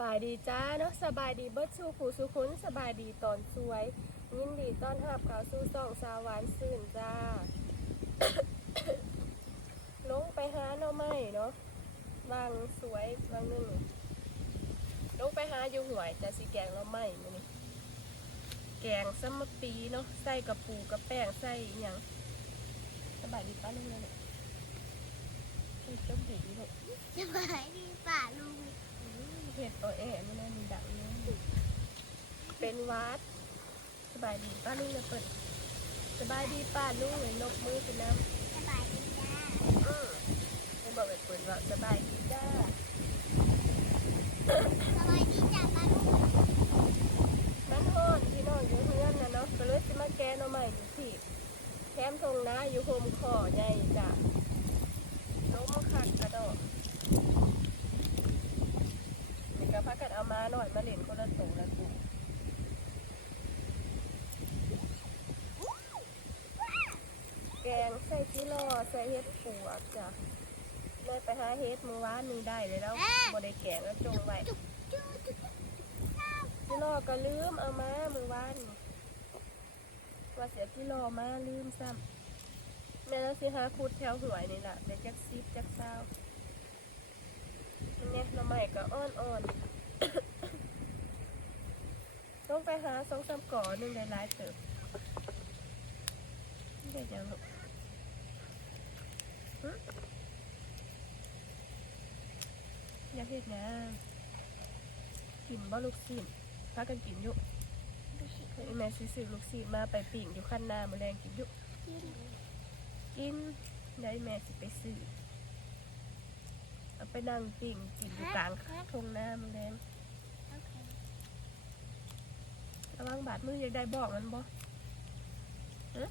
บายดีจ้าเนาะสบายดีเบิดสู่ผู้สุขุนสบายดีตอนสวย ยินดีต้อนรับเข้าสู่ซองสาวหวานซื่นจ้า ลงไปหาหน่อไม้เนาะวางสวยบางหนึงลงไปหาอยู่หวยจะสิแกงหน่อไม้มื้อนี้แกงซัมมะปีเนาะใส่กระปูกระแป้งใส่อหยังสบายดีป้าลุงเลยเนี่ยใส่จมดีลูกสบายดีป่าลุง เห็ดตัวเอ๋ไม่น่ามีดังเลยเป็นวัด สบายดีป้าลุงเลยเปิด สบายดีป้าลุงเลยนกมือกินน้ำสบายดีจ้าอืมไม่บอกไปเปิดว่าสบายดีจ้าสบายดีจ้าป่าลุงมันโหดพี่น้องอยู่เพื่อนนะเนาะก็เลยสิมาแก้หน่อใหม่อยู่ที่แคมป์ทงนาอยู่โฮมคอใหญ่จ้ะล้มคักกระโดด พักกันเอามาหน่อยมาเล่นคนละตัวละตัวแกงใส่ที่รอใส่เห็ดปวกจ้ะเลยไปหาเห็ดมือวานนี้ได้เลยแล้วบ่ได้แกงแล้วจงไว้ที่รอก็ลืมเอามามือวานี่ว่าเสียที่รอมาลืมซ้ำแม่แล้วสิหาคูดแถวหวยนี่แหละเดี๋ยวจักซิบจักเศร้าอันเนี้ยหน้ำใหม่ก็อ่อนอ่อนๆ ต้องไปหาสองสามก่อหนึ่งได้หลายเติบได้ยังลูกอยากเห็นนะกินบ่ลูกซีนพากันกินอยุไอ้แม่ซื้อลูกซีนมาไปปิ่งอยู่ขั้นหน้ามือแรงกินอยุกินกินได้แม่สิไปซื้อเอาไปนั่งปิ่งกินอยู่กลางทงหน้ามือแรง โอเค ระวังบาดมืออยากได้บอกมันบ่ฮะ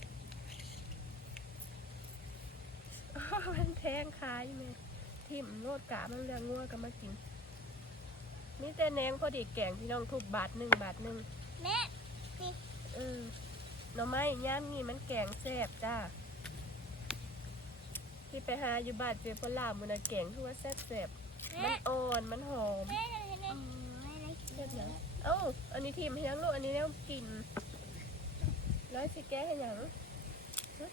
อ้าวมันแทงคายแม่ทิ่มโลดกามันเรื่องงัวก็มากินนี่แต่แหนงพอดีแกงพี่น้องทุบบาทหนึ่งบาทหนึ่งแม่เออหน่อไม้ย่ามนี่มันแกงแซ่บจ้าที่ไปหาอยู่บ้านเจอพลามือนะแกงทั่วาแซ่บแซ่บๆมันอ่อนมันหอมแม่แม่แม่ไม่ได้กิน เอ้า อันนี้ทีมให้ยังลูก อันนี้แล้วกินร้อยสิแก้ให้ยังฮะ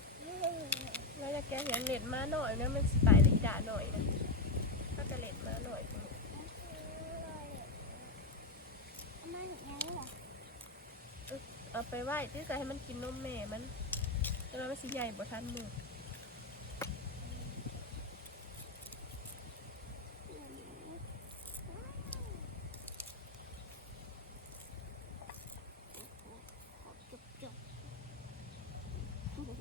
ร้อยจะแก้ให้ยังเล็ดมาหน่อยนะมันสิไปเลยอีด่าหน่อยนะถ้าจะเล็ดมาหน่อยเอามาหนูยังเอาไปไหว้ที่จะให้มันกินนมแม่มันแล้วมันสิใหญ่บ่ทันมือ จุ๊บจุ๊บ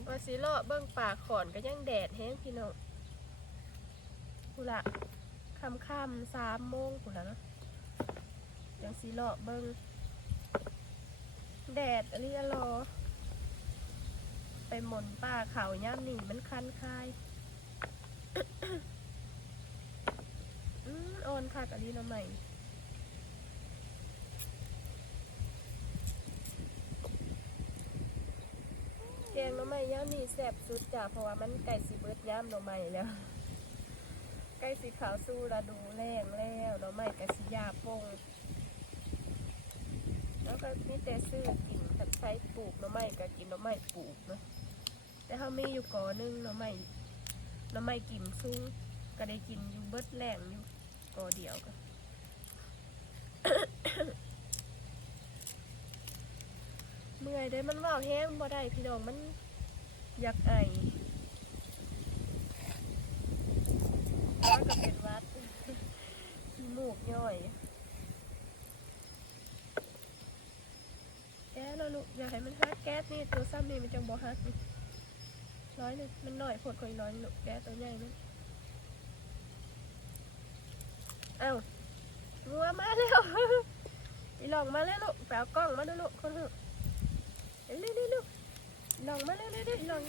ว่าสิ เบิ่งป่าขอนก็ยังแดดแห้งพี่น้องพูละคำค่ำสามโมงพูและเนะยังสิเลาะเบิ่งแดดอะไรอะรอ ไปหมนป่าเขาย่ามนี่มันคันคายอืมโอนค่ะกับลีน้ำใหม่ แกงหน่อไม้ย่ามนี่แซ่บสุดจ้ะเพราะว่ามันไก่สีเบิดย่ามหน่อไม้แล้วไก่สีขาวสู้ระดูแรงแล้วหน่อไม้กับสียาปงแล้วก็มีแต่ซื้อกินกับใช้ปลูกหน่อไม้ก็กินหน่อไม้ปลูกนะแต่เขามีอยู่กอหนึงหน่อไม้หน่อไม้กิ่มซุ้งก็ได้กินอยู่เบิดแรงอยู่กอเดียวก็เมื่อยเด้มันว่าวแห้งบ่ได้พี่น้องมัน ยากไอว่าก็เป็นวัดขี้มูกย่อยแก๊สเราลูกอยากให้มันฮักแก๊สนี่ตัวซ้ำนี่มันจังบ่ฮักนี่น้อยหนึงมันหน่อยผดคอยน้อยลูกแก๊สตัวใหญ่นั่นเอ้างัวมาแล้วอีหลองมาแล้วลูกไปเอากล้องมาดูลูกคนหึเร็วๆลูก ลองมาเร็วๆลอง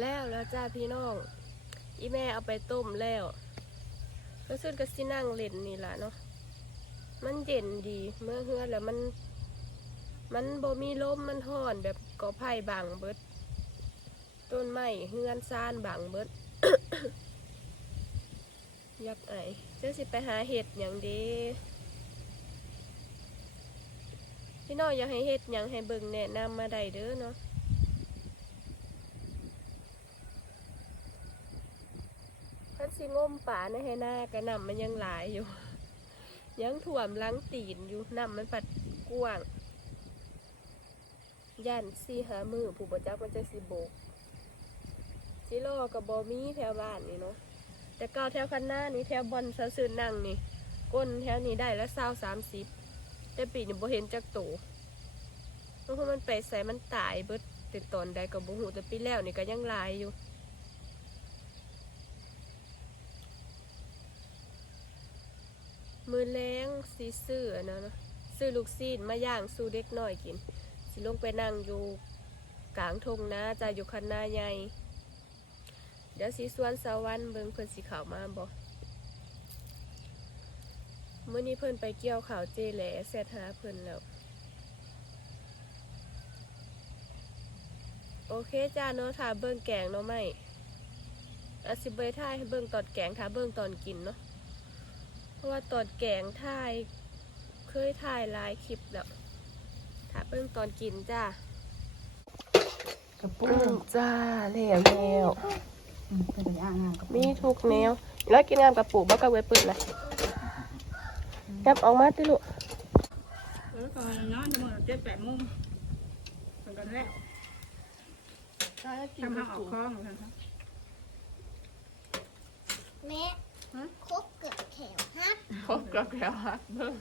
แล้วแล้วจ้าพี่น้อง อีแม่เอาไปต้มแล้วก็ซึ่งก็สินั่งเล่นนี่ล่ะเนาะ มันเย็นดี เมื่อเฮือแล้วมัน มันบ่มีลมมันห่อนแบบกอไผ่บางเบิด ต้นไม้เฮือนซ่านบางเบิด ยักไอจะจะสิไปหาเห็ดอย่างเดี พี่น้องอยากให้เห็ดหยังให้เบิ่งแนะนำมาได้เด้อเนาะพันสิงมป่าในให้หน้ากระนำมันยังหลายอยู่ ยังถ่วมล้างตีนอยู่นำมันปัดกว้างย่านสี่หามือผู้บจักมันจะสิโบกสิโลกับบอมีแถวบ้านนี่เนาะแต่เก้าแถวคันหน้านี่แถวบอลซาซืนนั่งนี่ก้นแถวนี้ได้ละเศร้าสามสิบ แต่ปีนี้บ่เห็นจักโตเพราะว่ามันไปใส่มันตายเบิดติดตอนใดกับบ่หูแต่ปีแล้วนี่ก็ยังลายอยู่มือแรงสีซื้อนะนะซื้อลูกซีนมาย่างสู่เด็กน้อยกิน สิลงไปนั่งอยู่กลางทงนาจะอยู่คันนาใหญ่ เดี๋ยวสีสวนสวรรค์เบิงเพิ่นสีขาวมาบ่ มื่อนี้เพิ่นไปเกี่ยวข่าวเจแหลแซดหาเพิ่นแล้ว โอเคจ้าเนาะถ้าเบิ่งแกงเนาะไม่อาสิเบยท่ายให้เบิ่งตอนแกงถ้าเบิ่งตอนกินเนาะเพราะว่าตอนแกงถ่ายเคยถ่ายหลายคลิปแล้วถ้าเบิ่งตอนกินจ้ากระปุอืกมจ้าแล้วแล้วอืมเป็นตัวอย่างงามกระปุมีกทุกแนวแล้วกินงามกับปูบ้ากระเวยปืนเล ยยับออกมาติลูกเออก่อนนอนจะมือเจ็ดแปดโมงเป็นกันแล้วทำห้างออกคล้องเหมือนกันครับแม่ครบเกือบแขวฮักครบกับแล้วฮักเบิ้ง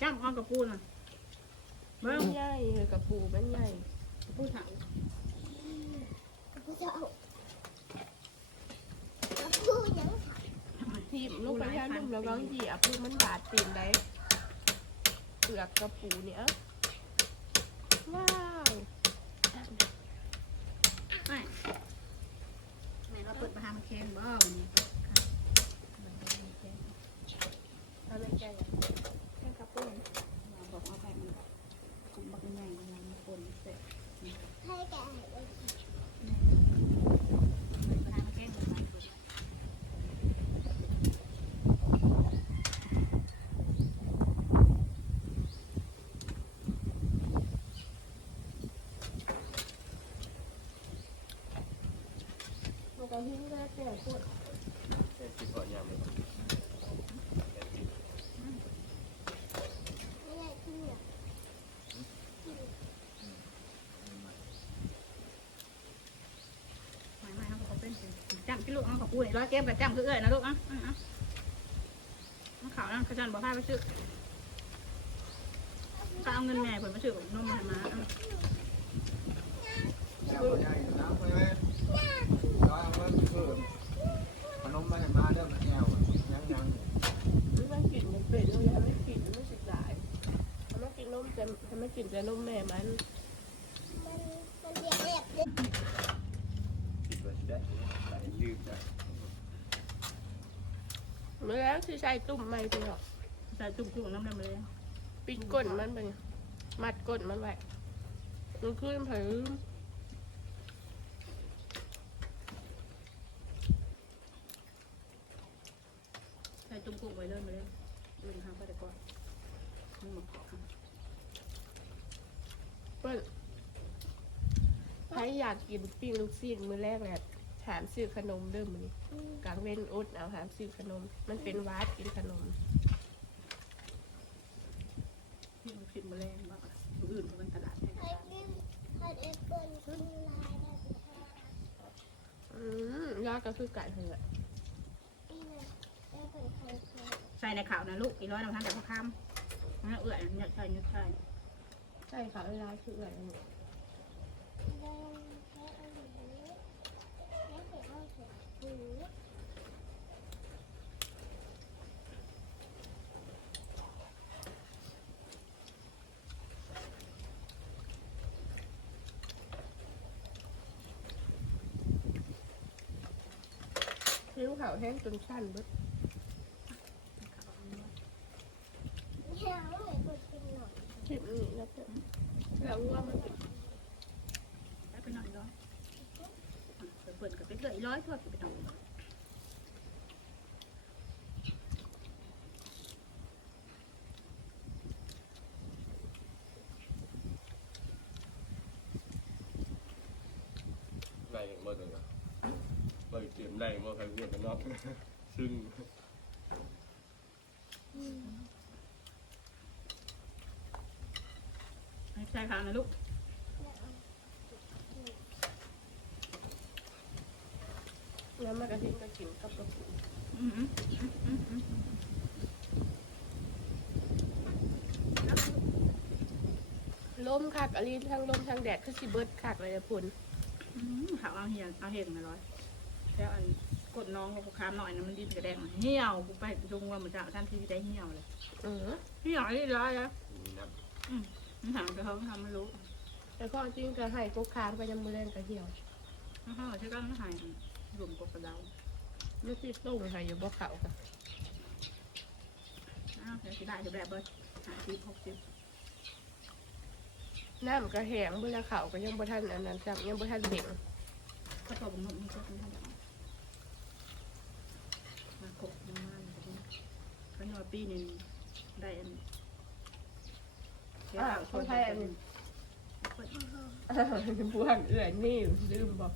จ้างอ้อมกระปูน่ะเบิ้งใหญ่เลยกับปูมันใหญ่กระปูเถากูจะเอาแล้วพูดยังไง ทีมลูกไปแค่นุ่มแล้วก็เหยียบลูกมันบาดตีนได้เปลือกกระปูเนี่ยว้าวไม่แม่เราเปิดประหารเคนบ่วันนี้ทำไมใจอะแค่กระปูเราบอกเอาไปมันกลุ่มบักใหญ่ๆมันปนเสร็จให้แกให้เลย ประหารเคนมันมาสุด มันก็หิ้งได้แต่ปวดไม่ได้ที่เหรอไม่ไม่เขาเป็นจ้ำพี่ลูกเอากระปูนี่ร้อยเก็บกับจ้ำคือเอ้ยนะลูกอะอะอะข่าวนั่นขจันบอกพาไปซื้อก็เอาเงินแม่ผลมาซื้อนมมาให้มาเอา ขนมมาให้มาเด้อมาแอวยังยัง มันกินมันเป็นแล้วยังไม่กินมันสิหลายทำไมกินนมแต่ทำไมกิน แต่นมแม่มัน มันมันเรียกเรียกเรียกคิดว่าจะได้หลายลืมนะเมื่อแล้วที่ใช้ตุ่มไม่พี่หรอกใส่จุ่มๆน้ำดือดเลยปิดก้นมันไปมัดก้นมันไว้มันขึ้นเผยใส่จุ่มๆไว้เลยมาเลยลืมทางไปแต่ก่อนมันหมดค่ะเปิ้ลใครอยากกินปิ้งลูกซีนมือแรกแหละหามซื้อขนมเริ่มมันนี้กลางเว้นอดเอาหามซื้อขนม มันเป็นวาดกินขนมที่มันผิดมาแรงมากผู้อื่นเขาเป็นตลาดเนี่ยให้กินให้เอ็กเปิลกินลายได้สิคะอืมยอดก็คือไก่เหอะนี่นะเอ็กเปิลใครเคยใส่ในข่าวนะลูกอีร้อยน้ำทางแต่พ่อค้ำนั่นเอื่อยเนี่ยใช่เนี่ยใช่ใช่ค่ะเวลาคืออะไรเนี่ยได้แค่เอาหนูแล้วเสร็จเอา เสร็จหูผิวขาวแห้งจนสั้นเบิดเนี่ยเอาไหนเปิดกินหน่อยคลิปนี้นะเพื่อนแล้วว่ามัน อยทอดกี่น้องได้ย่างเมื่อไหร่ไปเตรียมได้เมื่อใครเวียดนนอกซึ่งใช่ค่ะนะลูก แล้วมากระทิงก็กินกับกระปุกอืมอืมอืมอืมลมคักอลีนทั้งลมทั้งแดดคือสิเบิดคักเลยนะพุ่นอืมเขาเอาเหียนเอาเห็นมาร้อยแล้วอันกดน้องกับคามหน่อยนะมันดิ้นกระแดงเหี่ยวกูไปจุงว่ามันจะท่านที่ได้เหี่ยวเลยเออเหี่ยวนี่ร้อยแล้วมีนับมันถามไปเขาทำไม่รู้แต่ข้อจริงก็ให้กุ๊กค้างไปยังมือแรงกระเหี่ยวถ้าเขาใช้กันหาย รวมกับกระเดาไม่ติดต้งให้อยู่บ่เขากันอ้าวเดี๋ยวสิได้จะแบบเบิร์หาทีพกจิบน้ำก็แห้งเบื่อเขาก็ยังบ่ทันอันนั้นจับยังบ่ทันเด็กก็ตัวบนมันก็เป็นท่านจะมากบมันมันก็ยอปีนึงได้อันเสียข่าวชวนไปเป็นบวกเอื่อยนี่ลืมบอก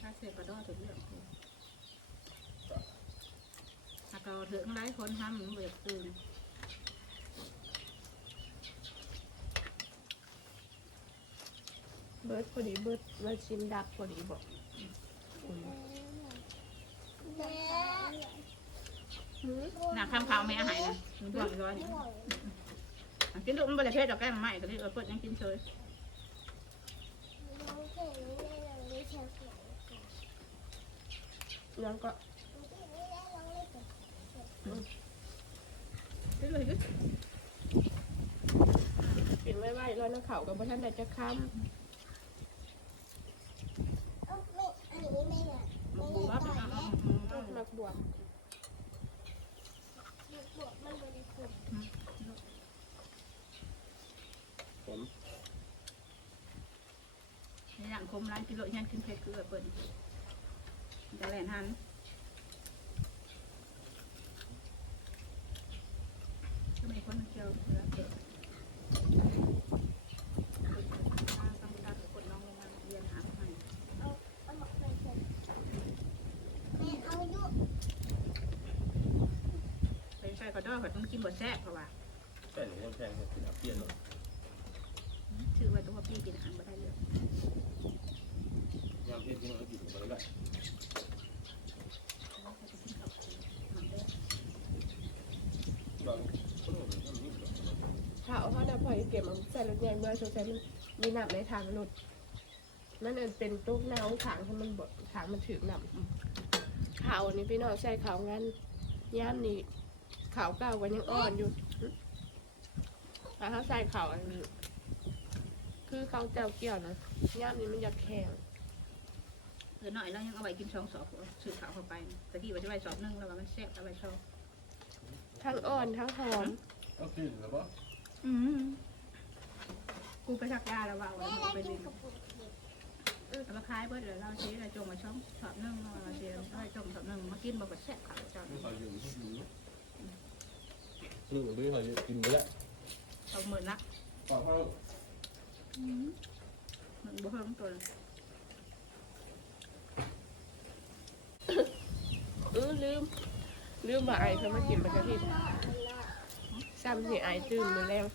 ถ้าเสียกระดอถึงเรื่องถ้า เราถึงหลายคนทำมันเบิกตื่นเบิร์ดพอดีเบิร์ดมาชิมดักพอดีบอกอืมแม่หือหนักข้ามขาวไม่อาหารนะมันบอกร้อยนี่กินลูกมันบริเพศดอกแก้มใหม่ก็เลยเออเปิดยังกินเฉยน้องเก่งนี่แน่นอนไม่ใช่เก่งยังก็ นี่แน่น้องเล่นเก่ง กินเลยกินกินไว้ไว้แล้วน้ำเขากับบ่ทันได้จะค้เอ้าไม่อันนี้ไม่เนี่ยมันบูว่าเนอะไรำต้นมักบวบวกมันบริสุทธิ์ผมอย่างคมร้านกิโลยันกินเผ็ดคือเปิดแต่แหลนหันก็มีคนมาเกี่ยวแล้วเกิดต้องดักกดน้องลงมาเรียนหา ให้เอาเอาหมกไปเสร็จแม่เอายุเป็นไฟกระดอแบบต้องกินบดแซ่บเพราะว่าแต่หนูยังแพงกว่าคุณอาเปียนเนาะชื่อว่าตัวพี่กินอาหารบ่ได้เลยยามเพียนที่เรากินไปแล้วบางคนบอกว่ามันนี่หรอก ถ้าเอา เขาได้พออีเก็บมันใส่รถใหญ่เมื่อสงสัยมันมีน้ำในทางรถมันอันเป็นตุ๊กน้ำขางที่มันบดขางมันถือน้ำขาวอันนี้พี่น้องใส่ขาวงั้นย่ามนี่ขาวเก่ากันยังอ่อนอยู่หึถ้าเขาใส่ขาวอันนี้คือเขาเจ้าเกี่ยวนะย่ามนี้มันอยากแข็งเออหน่อยแล้วยังเอาไว้กินสองสอบสื่อข่าวเข้าไปตะกี้ว่าจะไว้สอบนึงแล้วว่ามันแซ่บเอาไว้ชอบทั้งอ่อนทั้งหอมเอากินแล้วปะอืม กูไปสักยาแล้วว่าแม่เอาได้ไปกิดินกับปุ๋ยเอามาขายเบิดเดี๋ยวเราเสียเราจงมาช่องสอบนึงเราเสียเราจงสอบนึงมากินบอกว่าแซ่บขาวจอนไม่เขาอยู่ที่อยู่ลูกด้วยเขากินไปแล้วเอาเหมือนละก่อนเขามันบ่เพิ่มตัวเออลืมลืมว่าไอเขามากินปลากระทินซ้ำสิไอตื่นมาแล้ว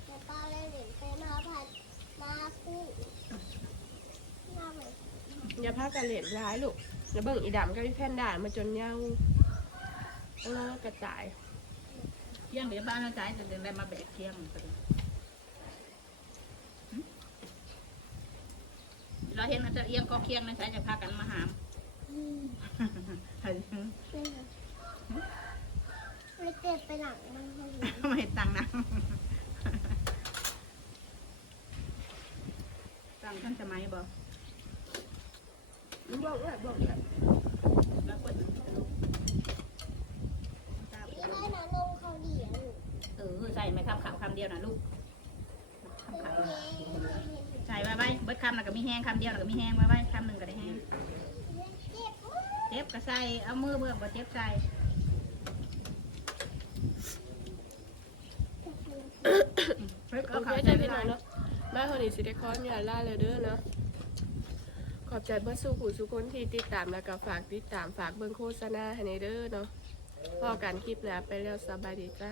อนอย่าพากันเหรียญร้ายลูกอย่าเบิ่งอีดำกับพี่แพนด้ามาจนเหย้าแล้วกระจายเที่ยงเดี๋ยวบ้านเราจ่ายจะเดินได้มาแบกเที่ยงเราเห็นมันจะเอียงก็เคียงนะใช้จะพากันมาหามเลยเจ็บไปหลังมันพอดีไม่ตังนะตังท่านจะไหมบ่ บอกว่าบอกว่าแล้วกดมันจะลงนี่ได้นะลงเขาดีอะลูกเออใส่ไหมครับขาวคำเดียวนะลูกเฮ้คำขาวยใส่ไว้ไว้เบิดคำแล้วก็มีแห้งคำเดียวแล้วก็มีแห้งไว้ไว้คำหนึ่งก็ได้แห้งเจ็บมากเจ็บก็ใส่เอามือเบื่อบ่เจ็บใส่เฮ้ยโอเอาเคขาวได้ใส่พี่ไปน้องแล้เนาะมาเฮานี่สิได้ขออนุญาตลาเลยเด้อเนาะข อบใจเบิดสู่ผู้สุคนที่ติดตามแล้วก็ฝากติดตามฝากเบิ่งโฆษณาให้ในเด้อเนาะพอกันคลิปแล้วไปแล้วสบายดีจ้า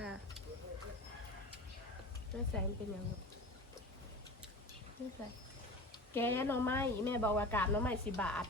แม่แสงเป็นยังลูกแม่แสงแกหน่อไม้แม่บอกว่ากาบหน่อไม้สิบาท